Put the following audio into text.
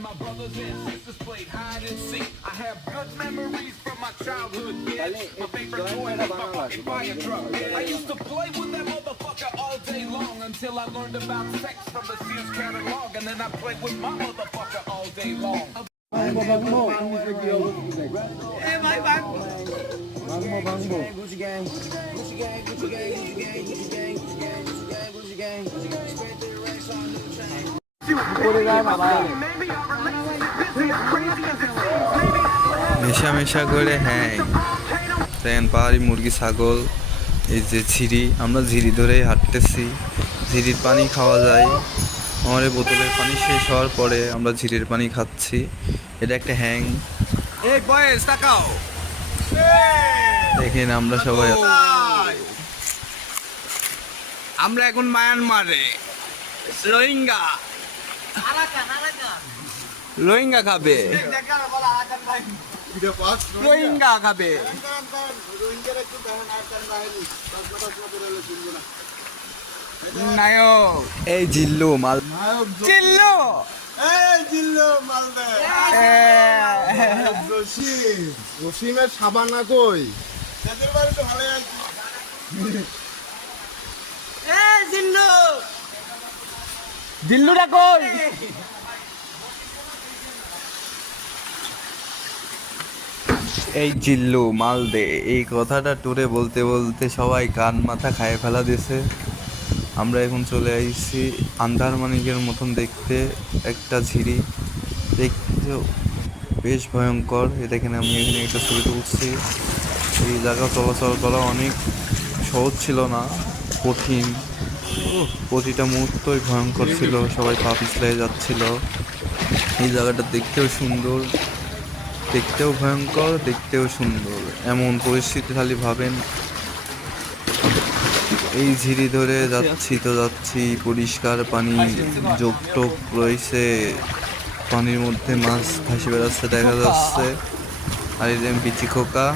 My brothers and sisters played hide and seek. I have good memories from my childhood years. My favorite toy was my fucking fire truck. I used to play with that motherfucker all day long until I learned about sex from the Sears catalog, and then I played with my motherfucker all day long. মেশা মেশা করে হ্যাঁ দেখেন পাহাড়ি মুরগি ছাগল। এই যে ঝিরি, আমরা ঝিরি ধরেই হাঁটতেছি। ঝিরির পানি খাওয়া যায়। আমার এই বোতলের পানি শেষ হওয়ার পরে আমরা ঝিরির পানি খাচ্ছি। এটা একটা হ্যাং। দেখেন আমরা সবাই, আমরা এখন মায়ানমারে। রোহিঙ্গা রোহিঙ্গা খাবে, রোহিঙ্গা খাবে। নায়ক এই জিল্লু মাল, চিল্লো রসিমের সাবানা কই? দিল্লুটা কই? এই জিল্লু মাল দে, এই কথাটা টুরে বলতে বলতে সবাই কান মাথা খায় ফেলা দিয়েছে। আমরা এখন চলে আসছি আন্দারমানিকের মতন দেখতে একটা ঝিরি। দেখতে বেশ ভয়ঙ্কর। দেখেন আমি এখানে একটা ছবি তুলছি। এই জায়গা চলাচল করা অনেক সহজ ছিল না, কঠিন। প্রতিটা মুহূর্তই ভয়ঙ্কর ছিল, সবাই পা পিছলে যাচ্ছিল। এই জায়গাটা দেখতেও সুন্দর, দেখতেও ভয়ঙ্কর, দেখতেও সুন্দর। এমন পরিস্থিতি খালি ভাবেন। এই ঝিরি ধরে যাচ্ছি তো যাচ্ছি, পরিষ্কার পানি, যোগ টোক রয়েছে, পানির মধ্যে মাছ ভাসে বেড়াচ্ছে দেখা যাচ্ছে। আর এই যে বিচি খোকা